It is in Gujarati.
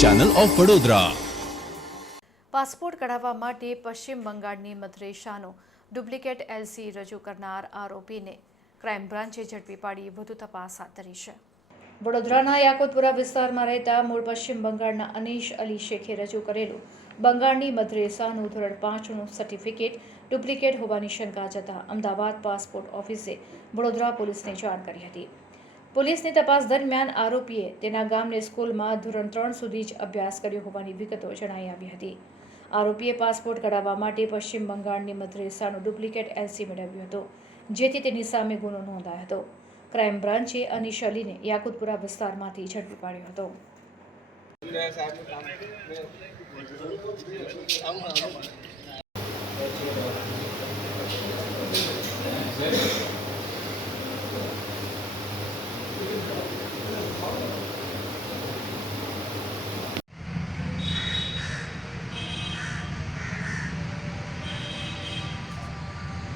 Channel of Vadodara. પાસપોર્ટ કઢાવવા માટે પશ્ચિમ બંગાળની મદ્રેસાનો ડુપ્લિકેટ એલસી રજૂ કરનાર આરોપીને ક્રાઇમ બ્રાન્ચે ઝડપી પાડી વધુ તપાસ હાથ ધરી છે। વડોદરાના યાકુતપુરા વિસ્તારમાં રહેતા મૂળ પશ્ચિમ બંગાળના અનીશ અલી શેખે રજૂ કરેલું બંગાળની મદ્રેસાનું ધોરણ 5નું સર્ટિફિકેટ ડુપ્લિકેટ હોવાની શંકા જતાં અમદાવાદ પાસપોર્ટ ઓફિસે વડોદરા પોલીસને જાણ કરી હતી। પોલીસની તપાસ દરમિયાન આરોપીએ તેના ગામની સ્કૂલમાં ધોરણ 3 સુધી જ અભ્યાસ કર્યો હોવાની વિગતો જણાઈ આવી હતી। આરોપીએ પાસપોર્ટ કઢાવવા માટે પશ્ચિમ બંગાળની મદ્રેસાનો ડુપ્લિકેટ એલસી મેળવ્યો હતો, જેથી તેની સામે ગુનો નોંધાયો હતો। ક્રાઇમ બ્રાન્ચે અનીશ અલીને યાકુતપુરા વિસ્તારમાંથી ઝડપી પાડ્યો હતો।